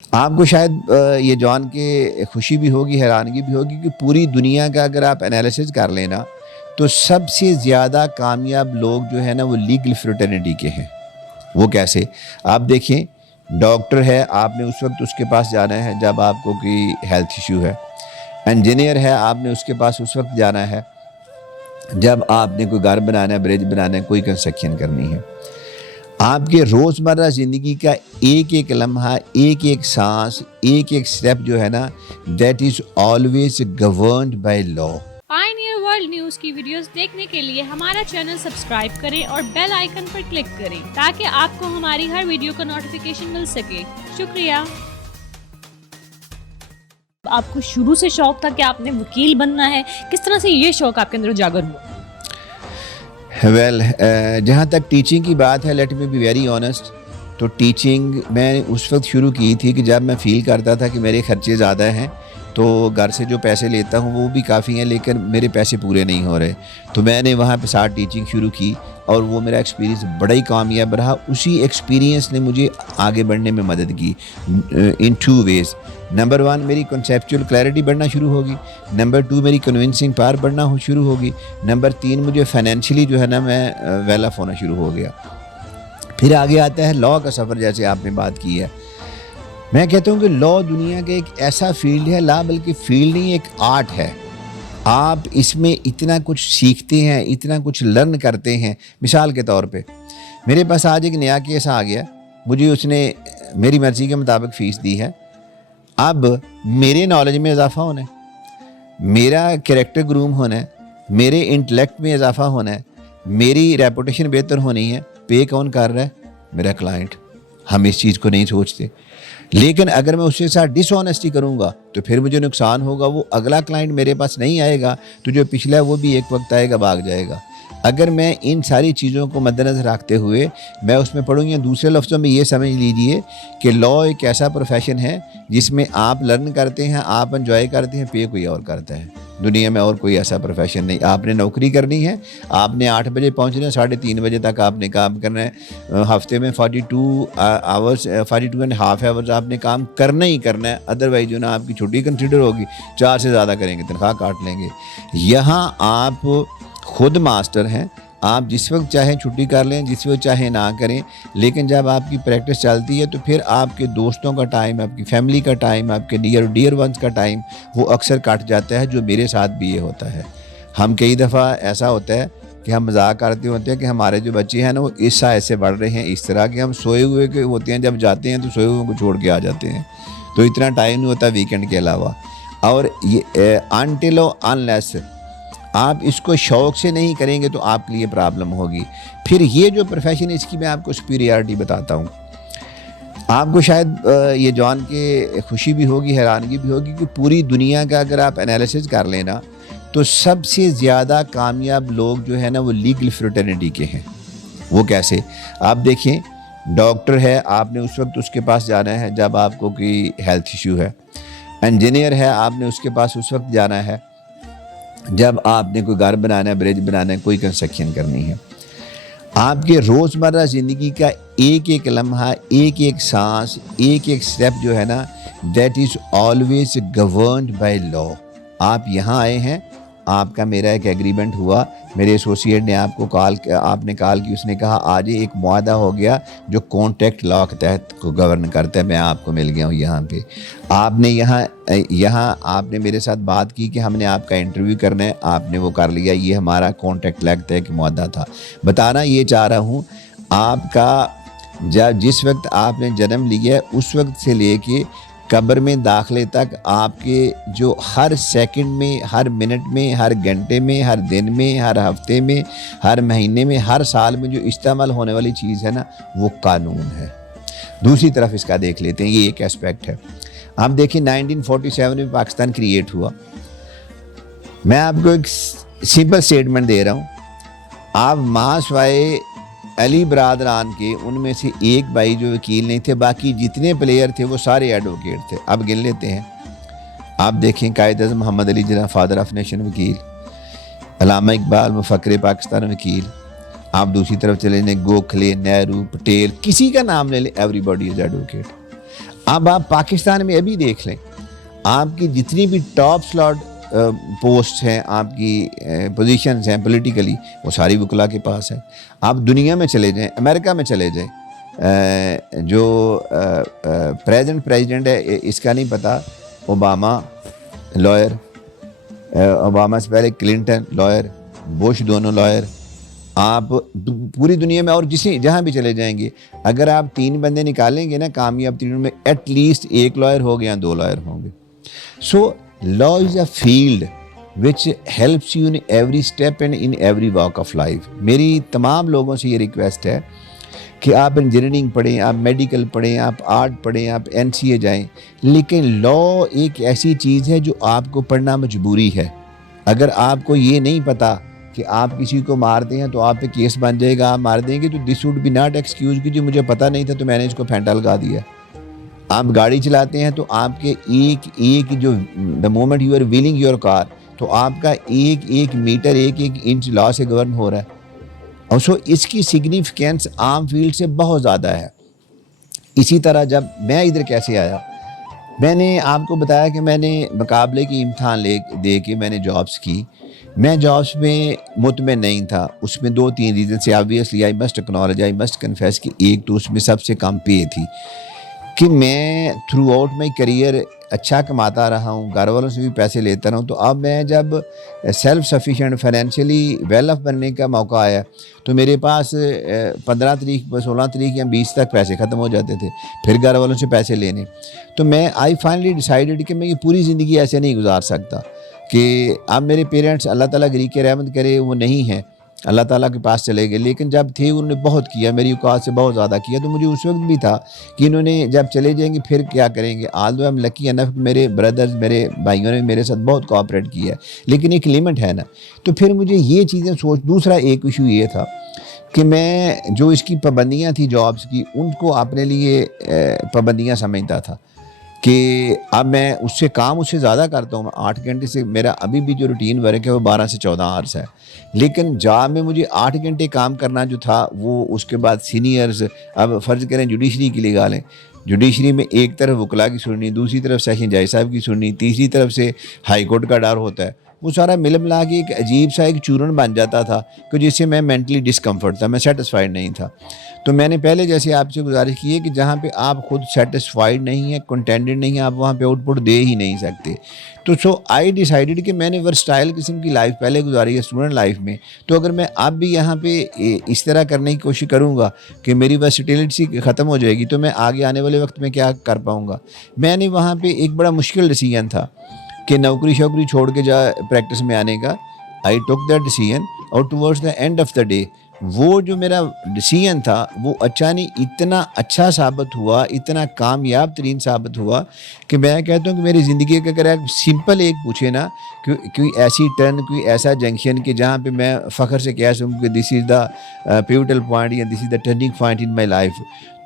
آپ کو شاید یہ جان کے خوشی بھی ہوگی، حیرانگی بھی ہوگی کہ پوری دنیا کا اگر آپ انالیسز کر لیں نا تو سب سے زیادہ کامیاب لوگ جو ہے نا وہ لیگل فریٹرنٹی کے ہیں۔ وہ کیسے؟ آپ دیکھیں، ڈاکٹر ہے، آپ نے اس وقت اس کے پاس جانا ہے جب آپ کو کوئی ہیلتھ ایشو ہے۔ انجینئر ہے، آپ نے اس کے پاس اس وقت جانا ہے جب آپ نے کوئی گھر بنانا ہے، برج بنانا ہے، کوئی کنسٹرکشن کرنی ہے۔ آپ کے روزمرہ زندگی کا ایک ایک لمحہ، ایک ایک سانس، ایک ایک سٹیپ جو ہے نا that is always governed by law. Pioneer world news کی ویڈیوز دیکھنے کے لیے ہمارا چینل سبسکرائب کریں اور بیل آئیکن پر کلک کریں تاکہ آپ کو ہماری ہر ویڈیو کا نوٹیفیکیشن مل سکے۔ شکریہ۔ آپ کو شروع سے شوق تھا کہ آپ نے وکیل بننا ہے، کس طرح سے یہ شوق آپ کے اندر اجاگر ہوا؟ جہاں تک ٹیچنگ کی بات ہے، let me be very honest, تو ٹیچنگ میں اس وقت شروع کی تھی کہ جب میں فیل کرتا تھا کہ میرے خرچے زیادہ ہیں، تو گھر سے جو پیسے لیتا ہوں وہ بھی کافی ہیں لیکن میرے پیسے پورے نہیں ہو رہے، تو میں نے وہاں پہ ساتھ ٹیچنگ شروع کی اور وہ میرا ایکسپیرینس بڑا ہی کامیاب رہا۔ اسی ایکسپیرینس نے مجھے آگے بڑھنے میں مدد کی ان 2 ویز۔ نمبر 1 میری کنسیپچول کلیئرٹی بڑھنا شروع ہوگی، نمبر 2 میری کنونسنگ پاور بڑھنا شروع ہوگی، نمبر 3 مجھے فائنینشلی جو ہے نا میں ویل آف ہونا شروع ہو گیا۔ پھر آگے آتا ہے لا کا سفر، جیسے آپ نے بات کی ہے۔ میں کہتا ہوں کہ لا دنیا کا ایک ایسا فیلڈ ہے، لا بلکہ فیلڈ نہیں، ایک آرٹ ہے۔ آپ اس میں اتنا کچھ سیکھتے ہیں، اتنا کچھ لرن کرتے ہیں۔ مثال کے طور پہ میرے پاس آج ایک نیا کیس آ گیا، مجھے اس نے میری مرضی کے مطابق فیس دی ہے۔ اب میرے نالج میں اضافہ ہونا ہے، میرا کریکٹر گروم ہونا ہے، میرے انٹلیکٹ میں اضافہ ہونا ہے، میری ریپوٹیشن بہتر ہونی ہے۔ پے کون کر رہا ہے؟ میرا کلائنٹ۔ ہم اس چیز کو نہیں سوچتے، لیکن اگر میں اس کے ساتھ ڈس آنیسٹی کروں گا تو پھر مجھے نقصان ہوگا، وہ اگلا کلائنٹ میرے پاس نہیں آئے گا تو جو پچھلا ہے وہ بھی ایک وقت آئے گا، بھاگ جائے گا۔ اگر میں ان ساری چیزوں کو مد نظر رکھتے ہوئے میں اس میں پڑھوں، یا دوسرے لفظوں میں یہ سمجھ لیجئے کہ لا ایک ایسا پروفیشن ہے جس میں آپ لرن کرتے ہیں، آپ انجوائے کرتے ہیں، پے کوئی اور کرتا ہے۔ دنیا میں اور کوئی ایسا پروفیشن نہیں۔ آپ نے نوکری کرنی ہے، آپ نے 8 بجے پہنچنا ہے، 3:30 بجے تک آپ نے کام کرنا ہے۔ ہفتے میں 42.5 آورز آپ نے کام کرنا ہی کرنا ہے، ادروائز جو نا آپ کی چھٹی کنسیڈر ہوگی، 4 سے زیادہ کریں گے تنخواہ کاٹ لیں گے۔ یہاں آپ خود ماسٹر ہیں، آپ جس وقت چاہیں چھٹی کر لیں، جس وقت چاہیں نہ کریں، لیکن جب آپ کی پریکٹس چلتی ہے تو پھر آپ کے دوستوں کا ٹائم، آپ کی فیملی کا ٹائم، آپ کے ڈیئر ونس کا ٹائم وہ اکثر کٹ جاتا ہے، جو میرے ساتھ بھی یہ ہوتا ہے۔ ہم کئی دفعہ ایسا ہوتا ہے کہ ہم مذاق کرتے ہوتے ہیں کہ ہمارے جو بچے ہیں نا وہ اس سائز سے بڑھ رہے ہیں، اس طرح کہ ہم سوئے ہوئے کے ہوتے ہیں، جب جاتے ہیں تو سوئے ہوئے کو چھوڑ کے آ جاتے ہیں، تو اتنا ٹائم نہیں ہوتا ویکنڈ کے علاوہ۔ اور یہ انٹل اور انلیس آپ اس کو شوق سے نہیں کریں گے تو آپ کے لیے پرابلم ہوگی۔ پھر یہ جو پروفیشن ہے اس کی میں آپ کو سپیریارٹی بتاتا ہوں۔ آپ کو شاید یہ جان کے خوشی بھی ہوگی، حیرانگی بھی ہوگی کہ پوری دنیا کا اگر آپ انالیسز کر لیں نا تو سب سے زیادہ کامیاب لوگ جو ہے نا وہ لیگل فریٹرنٹی کے ہیں۔ وہ کیسے؟ آپ دیکھیں، ڈاکٹر ہے، آپ نے اس وقت اس کے پاس جانا ہے جب آپ کو کوئی ہیلتھ ایشو ہے۔ انجینئر ہے، آپ نے اس کے پاس اس وقت جانا ہے جب آپ نے کوئی گھر بنانا ہے، برج بنانا ہے، کوئی کنسٹرکشن کرنی ہے۔ آپ کے روزمرہ زندگی کا ایک ایک لمحہ، ایک ایک سانس، ایک ایک سٹیپ جو ہے نا that is always governed by law. آپ یہاں آئے ہیں، آپ کا میرا ایک ایگریمنٹ ہوا، میرے ایسوسیٹ نے آپ نے کال کی، اس نے کہا آج ایک معاہدہ ہو گیا جو کانٹریکٹ لا کے تحت کو گورن کرتا ہے، میں آپ کو مل گیا ہوں یہاں پہ۔ آپ نے یہاں آپ نے میرے ساتھ بات کی کہ ہم نے آپ کا انٹرویو کرنا ہے، آپ نے وہ کر لیا، یہ ہمارا کانٹریکٹ لگتا ہے کہ معاہدہ تھا۔ بتانا یہ چاہ رہا ہوں، آپ کا جس وقت آپ نے جنم لیا ہے اس وقت سے لے کے قبر میں داخلے تک آپ کے جو ہر سیکنڈ میں، ہر منٹ میں، ہر گھنٹے میں، ہر دن میں، ہر ہفتے میں، ہر مہینے میں، ہر سال میں جو استعمال ہونے والی چیز ہے نا وہ قانون ہے۔ دوسری طرف اس کا دیکھ لیتے ہیں، یہ ایک اسپیکٹ ہے۔ آپ دیکھیں 1947 میں پاکستان کریٹ ہوا۔ میں آپ کو ایک سمپل سٹیٹمنٹ دے رہا ہوں، آپ ماں سوائے علی برادران کے ان میں سے ایک بھائی جو وکیل نہیں تھے، باقی جتنے پلیئر تھے وہ سارے ایڈوکیٹ تھے۔ اب گن لیتے ہیں، آپ دیکھیں قائد اعظم محمد Ali Jinnah father of nation وکیل، علامہ اقبال مفکر پاکستان وکیل، آپ دوسری طرف چلے جائیں گوکھلے، نہرو، پٹیل، کسی کا نام لے لیں، ایوری باڈی از ایڈوکیٹ۔ اب آپ پاکستان میں ابھی دیکھ لیں، آپ کی جتنی بھی ٹاپ سلاٹ پوسٹ ہیں، آپ کی پوزیشنز ہیں پولیٹیکلی، وہ ساری وکلا کے پاس ہیں. آپ دنیا میں چلے جائیں، امریکہ میں چلے جائیں، جو پریزیڈنٹ ہے اس کا نہیں پتہ، اوباما لائر، اوباما سے پہلے کلنٹن لائر، بش دونوں لائر. آپ پوری دنیا میں اور جہاں بھی چلے جائیں گے، اگر آپ 3 بندے نکالیں گے نا کامیاب 3 میں، ایٹ لیسٹ 1 لائر ہو گیا، 2 لائر ہوں گے. So law is a field وچ helps you in every step and in every walk of life. میری تمام لوگوں سے یہ ریکویسٹ ہے کہ آپ انجینئرنگ پڑھیں، آپ میڈیکل پڑھیں، آپ آرٹ پڑھیں، آپ NCA جائیں، لیکن لا ایک ایسی چیز ہے جو آپ کو پڑھنا مجبوری ہے. اگر آپ کو یہ نہیں پتہ کہ آپ کسی کو مارتے ہیں تو آپ پہ کیس بن جائے گا، آپ مار دیں گے، تو this would be not excuse کہ جو مجھے پتہ نہیں تھا تو میں نے اس کو پھینٹا لگا دیا. آپ گاڑی چلاتے ہیں تو آپ کے ایک جو the moment you are wheeling your car, تو آپ کا ایک میٹر، ایک انچ لا سے گورن ہو رہا ہے. اور سو اس کی سگنیفیکینس عام فیلڈ سے بہت زیادہ ہے. اسی طرح جب میں ادھر کیسے آیا، میں نے آپ کو بتایا کہ میں نے مقابلے کی امتحان دے کے میں نے جابس کی. میں جابس میں مطمئن نہیں تھا. اس میں 2-3 ریزن سے obviously I must acknowledge, I must confess کہ ایک تو اس میں سب سے کم پے تھی، کہ میں تھرو آؤٹ مائی کریئر اچھا کماتا رہا ہوں، گھر والوں سے بھی پیسے لیتا رہا ہوں. تو اب میں جب self sufficient financially well off بننے کا موقع آیا تو میرے پاس 15 تاریخ 16 تاریخ یا 20 تک پیسے ختم ہو جاتے تھے، پھر گھر والوں سے پیسے لینے. تو میں آئی فائنلی ڈیسائیڈڈ کہ میں یہ پوری زندگی ایسے نہیں گزار سکتا. کہ اب میرے پیرنٹس اللہ تعالیٰ گری کے رحمت کرے وہ نہیں ہیں، اللہ تعالیٰ کے پاس چلے گئے، لیکن جب تھے انہوں نے بہت کیا، میری اوقات سے بہت زیادہ کیا. تو مجھے اس وقت بھی تھا کہ انہوں نے جب چلے جائیں گے پھر کیا کریں گے. آل دو ایم لکی انف، میرے بردرز، میرے بھائیوں نے میرے ساتھ بہت کوآپریٹ کیا ہے، لیکن ایک لیمٹ ہے نا. تو پھر مجھے یہ چیزیں دوسرا ایک ایشو یہ تھا کہ میں جو اس کی پابندیاں تھیں جابس کی، ان کو اپنے لیے پابندیاں سمجھتا تھا کہ اب میں اس سے زیادہ کرتا ہوں. 8 گھنٹے سے میرا ابھی بھی جو روٹین ورک ہے وہ 12 سے 14 آورس ہے، لیکن جاب میں مجھے 8 گھنٹے کام کرنا جو تھا وہ اس کے بعد سینئرز، اب فرض کریں جوڈیشری کی لگا لیں، جوڈیشری میں ایک طرف وکلا کی سننی، دوسری طرف سیشن جج صاحب کی سننی، تیسری طرف سے ہائی کورٹ کا ڈر ہوتا ہے. وہ سارا ملا کے ایک عجیب سا ایک چورن بن جاتا تھا کہ جس سے میں مینٹلی ڈسکمفرٹ تھا، میں سیٹسفائیڈ نہیں تھا. تو میں نے پہلے جیسے آپ سے گزارش کی ہے کہ جہاں پہ آپ خود سیٹسفائیڈ نہیں ہیں، کنٹینٹڈ نہیں ہیں، آپ وہاں پہ آؤٹ پٹ دے ہی نہیں سکتے. تو سو آئی ڈیسائیڈڈ کہ میں نے ورسٹائل قسم کی لائف پہلے گزاری ہے اسٹوڈنٹ لائف میں، تو اگر میں اب بھی یہاں پہ اس طرح کرنے کی کوشش کروں گا کہ میری ورسٹیلٹی ختم ہو جائے گی تو میں آگے آنے والے وقت میں کیا کر پاؤں گا. میں نے وہاں پہ ایک بڑا مشکل ڈیسیجن تھا کہ نوکری شوکری چھوڑ کے پریکٹس میں آنے کا. آئی ٹوک دیٹ ڈیسیجن، اور towards the and of the day وہ جو میرا ڈیسیجن تھا وہ اچھا نہیں، اتنا اچھا ثابت ہوا، اتنا کامیاب ترین ثابت ہوا کہ میں کہتا ہوں کہ میری زندگی کا اگر سمپل ایک پوچھے نا کہ کوئی ایسی ٹرن، کوئی ایسا جنکشن کہ جہاں پہ میں فخر سے کہہ سکوں کہ دس از دا پیوٹل پوائنٹ یا this is the turning point in my life,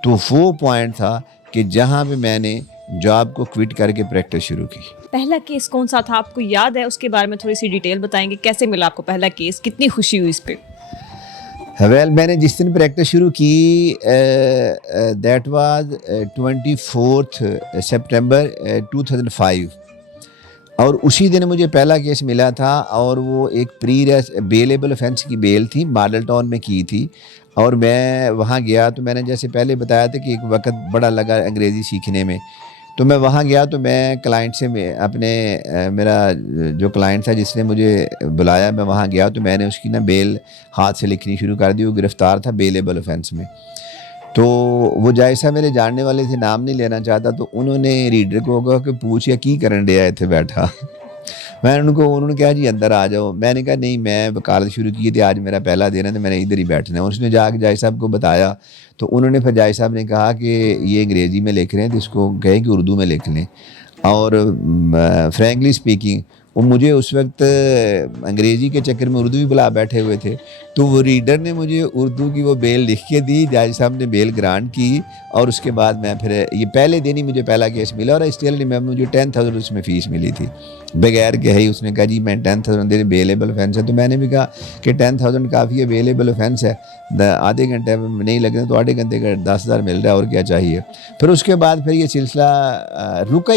تو وہ پوائنٹ تھا کہ جہاں پہ میں نے جاب کو کوئٹ کر کے پریکٹس شروع کی. پہلا کیس کون سا تھا آپ کو یاد ہے؟ اس کے بارے میں تھوڑی سی ڈیٹیل بتائیں گے، کیسے ملا آپ کو پہلا کیس، کتنی خوشی ہوئی اس پہ؟ ویل میں نے جس دن پریکٹس شروع کی دیٹ واز 24 سپٹمبر 2005، اور اسی دن مجھے پہلا کیس ملا تھا، اور وہ ایک بیلیبل offense کی بیل تھی، ماڈل ٹاؤن میں کی تھی. اور میں وہاں گیا تو میں نے جیسے پہلے بتایا تھا کہ ایک وقت بڑا لگا انگریزی سیکھنے میں، تو میں وہاں گیا تو میں کلائنٹ سے میرا جو کلائنٹ تھا جس نے مجھے بلایا، میں وہاں گیا تو میں نے اس کی بیل ہاتھ سے لکھنی شروع کر دی. وہ گرفتار تھا بیلیبل offense میں. تو وہ جائسا میرے جاننے والے تھے، نام نہیں لینا چاہتا، تو انہوں نے ریڈر کو کہا کہ پوچھیا کی کرن ڈیا اتنے بیٹھا. انہوں نے کہا جی اندر آ جاؤ. میں نے کہا نہیں، میں وکالت شروع کی تھی، آج میرا پہلا دن ہے تو میں نے ادھر ہی بیٹھنا ہے. اس نے جا کے جج صاحب کو بتایا تو انہوں نے پھر جج صاحب نے کہا کہ یہ انگریزی میں لکھ رہے ہیں تو اس کو کہے کہ اردو میں لکھ لیں. اور فرینکلی اسپیکنگ وہ مجھے اس وقت انگریزی کے چکر میں اردو بھی بلا بیٹھے ہوئے تھے، تو وہ ریڈر نے مجھے اردو کی وہ بیل لکھ کے دی، جج صاحب نے بیل گرانٹ کی، اور اس کے بعد میں پھر یہ پہلے دن ہی مجھے پہلا کیس ملا، اور اسٹل میں مجھے 10,000 اس میں فیس ملی تھی بغیر کہے. اس نے کہا جی میں 10,000 دے اویلیبل آفینس ہے. تو میں نے بھی کہا کہ 10,000 کافی ہے، اویلیبل آفینس ہے، آدھے گھنٹے میں نہیں لگے تو آدھے گھنٹے کا 10,000 مل رہا ہے، اور کیا چاہیے. پھر اس کے بعد پھر یہ سلسلہ رکا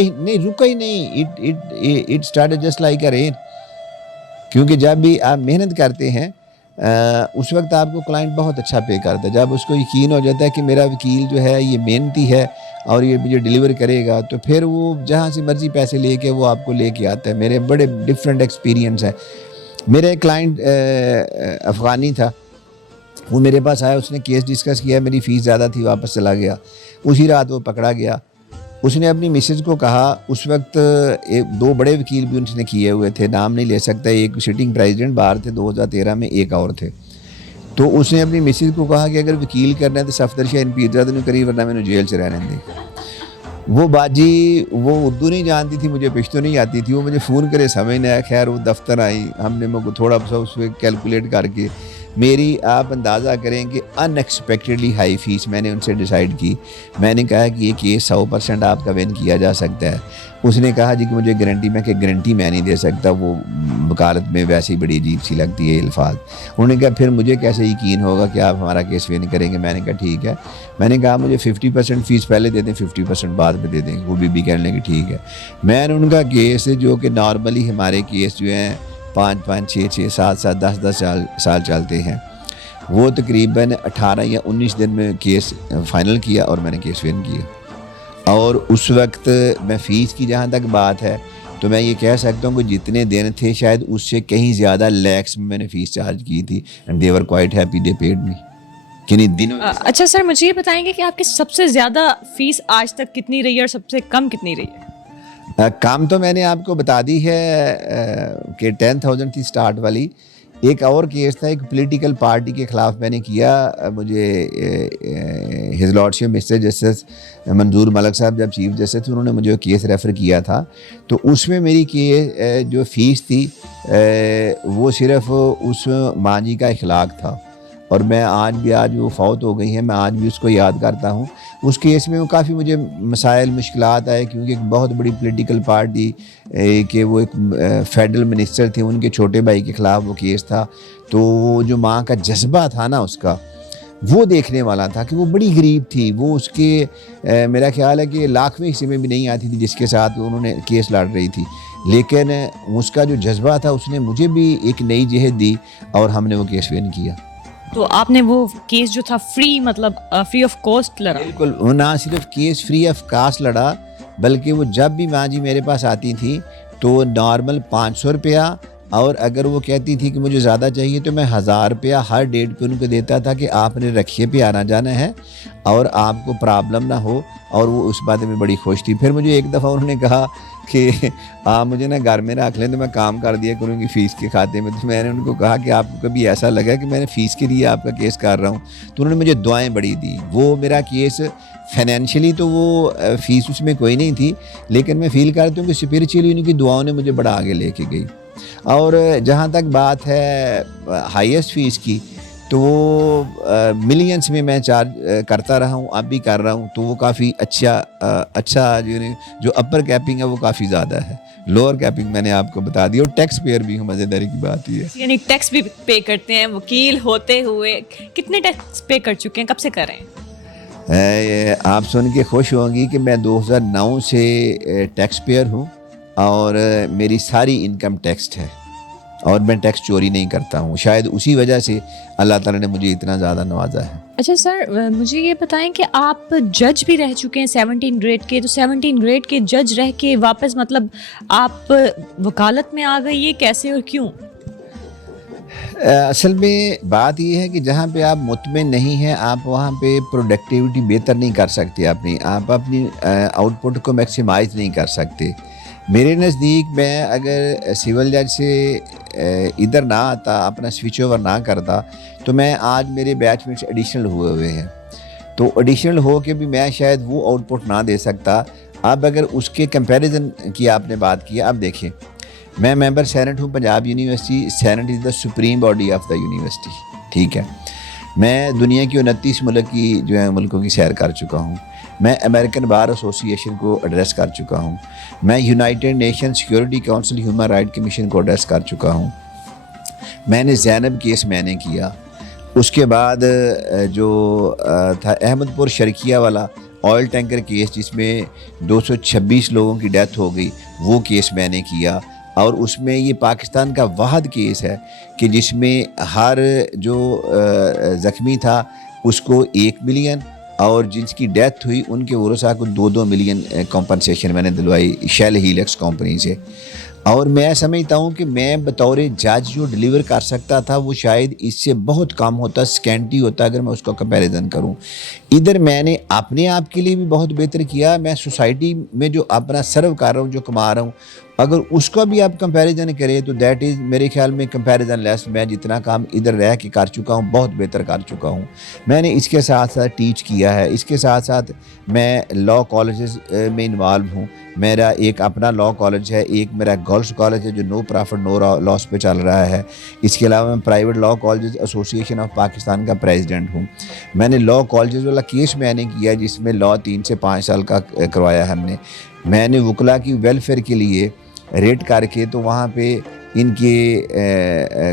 ہی نہیں. It started just like a rain. کیونکہ جب بھی آپ محنت کرتے ہیں اس وقت آپ کو کلائنٹ بہت اچھا پے کرتا ہے. جب اس کو یقین ہو جاتا ہے کہ میرا وکیل جو ہے یہ محنتی ہے اور یہ مجھے ڈیلیور کرے گا، تو پھر وہ جہاں سے مرضی پیسے لے کے وہ آپ کو لے کے آتا ہے. میرے بڑے ڈفرینٹ ایکسپیرینس ہیں. میرا ایک کلائنٹ افغانی تھا، وہ میرے پاس آیا، اس نے کیس ڈسکس کیا، میری فیس زیادہ تھی، واپس چلا گیا. اسی رات وہ پکڑا گیا. اس نے اپنی مسز کو کہا، اس وقت دو بڑے وکیل بھی اس نے کیے ہوئے تھے، نام نہیں لے سکتا، ایک سٹنگ پریزیڈنٹ باہر تھے 2013 میں، ایک اور تھے. تو اس نے اپنی مسز کو کہا کہ اگر وکیل کرنا ہے تو صفدر شاہ ان پیترا تو نہیں کری، ورنہ میں نے جیل سے رہنے دیں. وہ باجی وہ اردو نہیں جانتی تھی، مجھے پشتو نہیں آتی تھی، وہ مجھے فون کرے سمجھ نہیں آیا. خیر وہ دفتر آئی، ہم نے مجھے تھوڑا سا اس پہ کیلکولیٹ کر کے میری آپ اندازہ کریں کہ ان ایکسپیکٹڈلی ہائی فیس میں نے ان سے ڈیسائیڈ کی. میں نے کہا کہ یہ کیس 100% آپ کا ون کیا جا سکتا ہے. اس نے کہا جی کہ مجھے گارنٹی، میں کہ گارنٹی میں نہیں دے سکتا، وہ وکالت میں ویسے ہی بڑی عجیب سی لگتی ہے الفاظ. انہوں نے کہا پھر مجھے کیسے یقین ہوگا کہ آپ ہمارا کیس ون کریں گے. میں نے کہا ٹھیک ہے. میں نے کہا مجھے 50% فیس پہلے دے دیں، 50% بعد میں دے دیں. وہ بھی کہنے لگے ٹھیک ہے. میں نے ان کا کیس جو کہ نارملی ہمارے کیس جو ہیں 5-5, 6-6, 7-7, 10-10 سال چلتے ہیں، وہ تقریباً 18 یا 19 دن میں کیس فائنل کیا، اور میں نے کیس ون کیا. اور اس وقت میں فیس کی جہاں تک بات ہے تو میں یہ کہہ سکتا ہوں کہ جتنے دن تھے شاید اس سے کہیں زیادہ لیکس میں نے فیس چارج کی تھی. And they were quite happy, they paid me. کنہیں دنوں اچھا سر، مجھے یہ بتائیں گے کہ آپ کی سب سے زیادہ فیس آج تک کتنی رہی ہے اور سب سے کم کتنی رہی ہے؟ کام تو میں نے آپ کو بتا دی ہے کہ 10,000 تھی سٹارٹ والی. ایک اور کیس تھا، ایک پولیٹیکل پارٹی کے خلاف میں نے کیا. مجھے ہز لارڈشپ مسٹر جسٹس منظور ملک صاحب جب چیف جسٹس تھے، انہوں نے مجھے کیس ریفر کیا تھا. تو اس میں میری جو فیس تھی وہ صرف اس ماں جی کا اخلاق تھا. اور میں آج وہ فوت ہو گئی ہیں، میں آج بھی اس کو یاد کرتا ہوں. اس کیس میں وہ کافی مجھے مسائل مشکلات آئے، کیونکہ ایک بہت بڑی پولیٹیکل پارٹی کہ وہ ایک فیڈرل منسٹر تھے، ان کے چھوٹے بھائی کے خلاف وہ کیس تھا. تو وہ جو ماں کا جذبہ تھا نا اس کا، وہ دیکھنے والا تھا کہ وہ بڑی غریب تھی. وہ اس کے میرا خیال ہے کہ لاکھویں حصے میں بھی نہیں آتی تھی جس کے ساتھ انہوں نے کیس لڑ رہی تھی. لیکن اس کا جو جذبہ تھا اس نے مجھے بھی ایک نئی جہت دی، اور ہم نے وہ کیس ون کیا. تو آپ نے وہ کیس جو تھا فری آف کاسٹ لڑا؟ بالکل. وہ نہ صرف کیس فری آف کاسٹ لڑا، بلکہ وہ جب بھی ماں جی میرے پاس آتی تھی تو نارمل 500 روپیہ، اور اگر وہ کہتی تھی کہ مجھے زیادہ چاہیے تو میں 1000 روپیہ ہر ڈیٹ پہ ان کو دیتا تھا کہ آپ نے رکھیے پہ آنا جانا ہے اور آپ کو پرابلم نہ ہو. اور وہ اس بات میں بڑی خوش تھی. پھر مجھے ایک دفعہ انہوں نے کہا کہ آپ مجھے نا گھر میں رکھ لیں تو میں کام کر دیا کروں گی فیس کے کھاتے میں. تو میں نے ان کو کہا کہ آپ کو کبھی ایسا لگا کہ میں نے فیس کے لیے آپ کا کیس کر رہا ہوں؟ تو انہوں نے مجھے دعائیں بڑی دی. وہ میرا کیس فائنینشلی تو وہ فیس اس میں کوئی نہیں تھی، لیکن میں فیل کرتا ہوں کہ اسپرچولی ان کی دعاؤں نے مجھے بڑا آگے لے کے گئی. اور جہاں تک بات ہے ہائیسٹ فیس کی، تو وہ ملینس میں میں چارج کرتا رہا ہوں، اب بھی کر رہا ہوں. تو وہ کافی اچھا جو اپر کیپنگ ہے وہ کافی زیادہ ہے. لوور کیپنگ میں نے آپ کو بتا دی. اور ٹیکس پیئر بھی ہوں، مزیداری کی بات یہ ہے. یعنی ٹیکس بھی پے کرتے ہیں وکیل ہوتے ہوئے؟ کتنے ٹیکس پے کر چکے ہیں، کب سے کر رہے ہیں؟ آپ سن کے خوش ہوں گی کہ میں 2009 سے ٹیکس پیئر ہوں، اور میری ساری انکم ٹیکسڈ ہے، اور میں ٹیکس چوری نہیں کرتا ہوں. شاید اسی وجہ سے اللہ تعالیٰ نے مجھے اتنا زیادہ نوازا ہے. اچھا سر، مجھے یہ بتائیں کہ آپ جج بھی رہ چکے ہیں 17 گریڈ کے، تو 17 گریڈ کے جج رہ کے واپس مطلب آپ وکالت میں آ گئے، یہ کیسے اور کیوں؟ اصل میں بات یہ ہے کہ جہاں پہ آپ مطمئن نہیں ہیں، آپ وہاں پہ پروڈکٹیوٹی بہتر نہیں کر سکتے. آپ اپنی آؤٹ پٹ کو میکسیمائز نہیں کر سکتے. میرے نزدیک میں اگر سول جج سے ادھر نہ آتا، اپنا سوئچ اوور نہ کرتا، تو میں آج میرے بیچ میٹس ایڈیشنل ہوئے ہیں. تو ایڈیشنل ہو کے بھی میں شاید وہ آؤٹ پٹ نہ دے سکتا. اب اگر اس کے کمپیریزن کی آپ نے بات کی، اب دیکھیں میں ممبر سینٹ ہوں Punjab university. Senate is the supreme body of the university. ٹھیک ہے. میں دنیا کی 29 ملک کی جو ہے ملکوں کی سیر کر چکا ہوں. میں امریکن بار ایسوسی ایشن کو ایڈریس کر چکا ہوں. میں United nation security council human right commission کو ایڈریس کر چکا ہوں. میں نے زینب کیس میں نے کیا. اس کے بعد جو تھا احمد پور شرکیہ والا آئل ٹینکر کیس جس میں 226 لوگوں کی ڈیتھ ہو گئی, وہ کیس میں نے کیا. اور اس میں یہ پاکستان کا واحد کیس ہے کہ جس میں ہر جو زخمی تھا اس کو 1 ملین اور جس کی ڈیتھ ہوئی ان کے ورثاء کو 2 ملین کمپنسیشن میں نے دلوائی شیل ہیلکس کمپنی سے. اور میں سمجھتا ہوں کہ میں بطور جج جو ڈیلیور کر سکتا تھا وہ شاید اس سے بہت کم ہوتا, سکینٹی ہوتا اگر میں اس کا کمپیریزن کروں. ادھر میں نے اپنے آپ کے لیے بھی بہت بہتر کیا. میں سوسائٹی میں جو اپنا سرو کر رہا ہوں, جو کما رہا ہوں, اگر اس کا بھی آپ کمپیریزن کریں تو دیٹ از میرے خیال میں کمپیریزن لیس. میں جتنا کام ادھر رہ کے کر چکا ہوں بہت بہتر کر چکا ہوں. میں نے اس کے ساتھ ساتھ ٹیچ کیا ہے. اس کے ساتھ ساتھ میں لاء کالجز میں انوالو ہوں. میرا ایک اپنا لاء کالج ہے, ایک میرا گرلس کالج ہے جو نو پرافٹ نو لاس پہ چل رہا ہے. اس کے علاوہ میں پرائیویٹ لاء کالجز ایسوسی ایشن آف پاکستان کا پریزیڈنٹ ہوں. میں نے لاء کالجز والا کیس میں نے کیا جس میں لاء 3 سے 5 سال کا کروایا ہم نے. میں نے وکلا کی ویلفیئر کے لیے ریٹ کر کے تو وہاں پہ ان کے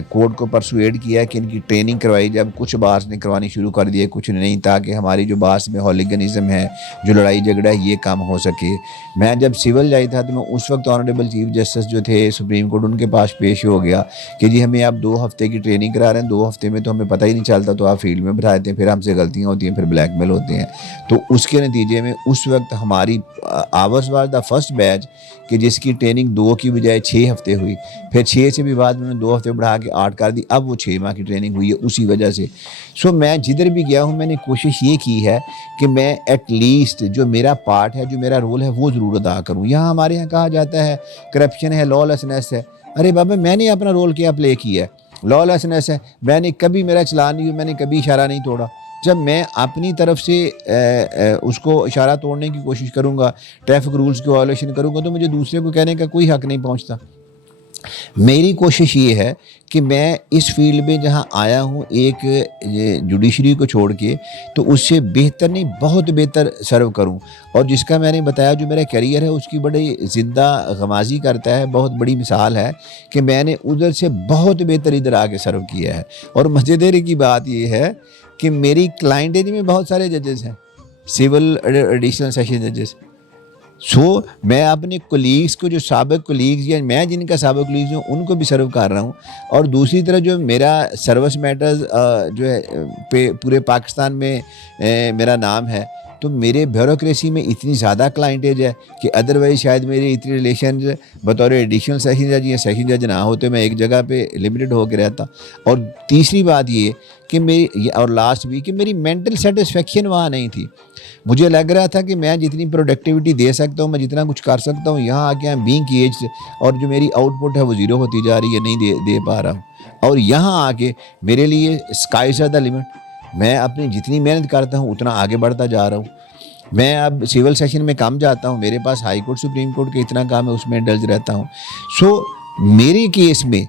کوڈ کو پرسویڈ کیا کہ ان کی ٹریننگ کروائی. جب کچھ بارس نے کروانی شروع کر دیے, کچھ نہیں, تاکہ ہماری جو بارس میں ہولیگنزم ہے, جو لڑائی جھگڑا ہے, یہ کم ہو سکے. میں جب سول جائی تھا تو میں اس وقت آنریبل چیف جسٹس جو تھے سپریم کورٹ, ان کے پاس پیش ہو گیا کہ جی ہمیں آپ 2 ہفتے کی ٹریننگ کرا رہے ہیں, 2 ہفتے میں تو ہمیں پتہ ہی نہیں چلتا, تو آپ فیلڈ میں بٹھا دیتے ہیں, پھر ہم سے غلطیاں ہوتی ہیں, پھر بلیک میل ہوتے ہیں. تو اس کے نتیجے میں اس وقت ہماری ours was the first batch کہ جس کی ٹریننگ 2 کی بجائے 6 ہفتے ہوئی. پھر 6 سے بھی بعد میں 2 ہفتے بڑھا کے 8 کر دی. اب وہ 6 ماہ کی ٹریننگ ہوئی ہے اسی وجہ سے. سو میں جدھر بھی گیا ہوں میں نے کوشش یہ کی ہے کہ میں ایٹ لیسٹ جو میرا پارٹ ہے, جو میرا رول ہے, وہ ضرور ادا کروں. یہاں ہمارے یہاں کہا جاتا ہے کرپشن ہے, لاء لیسنس ہے. ارے بابا میں نے اپنا رول کیا پلے کیا ہے. لاء لیسنس ہے, میں نے کبھی میرا چلان نہیں ہوا, میں نے کبھی اشارہ نہیں توڑا. جب میں اپنی طرف سے اس کو اشارہ توڑنے کی کوشش کروں گا, ٹریفک رولز کی وائلیشن کروں گا, تو مجھے دوسرے کو کہنے کا کوئی حق نہیں پہنچتا. میری کوشش یہ ہے کہ میں اس فیلڈ میں جہاں آیا ہوں ایک جوڈیشری کو چھوڑ کے, تو اس سے بہتر نہیں بہت بہتر سرو کروں. اور جس کا میں نے بتایا جو میرا کیریئر ہے اس کی بڑی زندہ غمازی کرتا ہے, بہت بڑی مثال ہے کہ میں نے ادھر سے بہت بہتر ادھر آ کے سرو کیا ہے. اور مزیدار کی بات یہ ہے کہ میری کلائنٹیج میں بہت سارے ججز ہیں, سول ایڈیشنل سیشن ججز. سو میں اپنے کولیگز کو, جو سابق کولیگز یا میں جن کا سابق کولیگز ہوں, ان کو بھی سرو کر رہا ہوں. اور دوسری طرف جو میرا سروس میٹرز جو ہے پورے پاکستان میں میرا نام ہے, تو میرے بیوروکریسی میں اتنی زیادہ کلائنٹیج ہے کہ ادروائز شاید میرے اتنے ریلیشنز بطور ایڈیشنل سیشن جج یا سیشن جج نہ ہوتے, میں ایک جگہ پہ لمیٹڈ ہو کے رہتا. اور تیسری بات یہ کہ میری, اور لاسٹ بھی, کہ میری مینٹل سیٹسفیکشن وہاں نہیں تھی. مجھے لگ رہا تھا کہ میں جتنی پروڈکٹیوٹی دے سکتا ہوں, میں جتنا کچھ کر سکتا ہوں, یہاں آ کے بینگ ایج اور جو میری آؤٹ پٹ ہے وہ 0 ہوتی جا رہی ہے, نہیں دے پا رہا ہوں. اور یہاں آ کے میرے لیے اسکائز آر دا لمٹ. میں اپنی جتنی محنت کرتا ہوں اتنا آگے بڑھتا جا رہا ہوں. میں اب سول سیشن میں کم جاتا ہوں, میرے پاس ہائی کورٹ سپریم کورٹ کا اتنا کام ہے, اس میں ڈلج رہتا ہوں. سو میرے کیس میں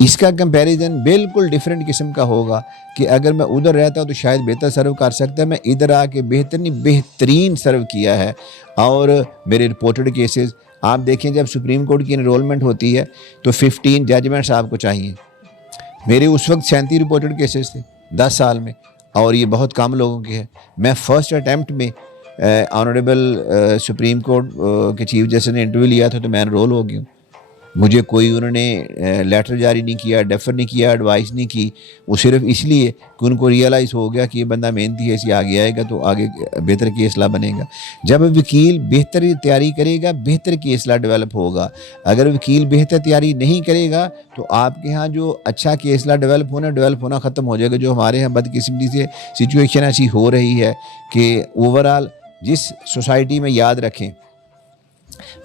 اس کا کمپیریزن بالکل ڈیفرنٹ قسم کا ہوگا کہ اگر میں ادھر رہتا تو شاید بہتر سرو کر سکتا. میں ادھر آ کے بہترین سرو کیا ہے. اور میرے رپورٹڈ کیسز آپ دیکھیں, جب سپریم کورٹ کی انرولمنٹ ہوتی ہے تو 15 ججمنٹس آپ کو چاہیے. میرے اس وقت 37 رپورٹڈ کیسز تھے 10 سال میں, اور یہ بہت کم لوگوں کے ہیں. میں فرسٹ اٹیمپٹ میں آنریبل سپریم کورٹ کے چیف جسٹس نے انٹرویو لیا تھا تو میں انرول ہو گیا ہوں. مجھے کوئی انہوں نے لیٹر جاری نہیں کیا, ڈیفر نہیں کیا, ایڈوائس نہیں کی. وہ صرف اس لیے کہ ان کو ریئلائز ہو گیا کہ یہ بندہ محنتی ہے, اس آگے آئے گا تو آگے بہتر کیس لا بنے گا. جب وکیل بہتر تیاری کرے گا بہتر کیس لا ڈیولپ ہوگا. اگر وکیل بہتر تیاری نہیں کرے گا تو آپ کے ہاں جو اچھا کیس لا ڈیولپ ہونا ختم ہو جائے گا. جو ہمارے ہاں بدقسمتی سے سچویشن ایسی ہو رہی ہے کہ اوور آل جس سوسائٹی میں, یاد رکھیں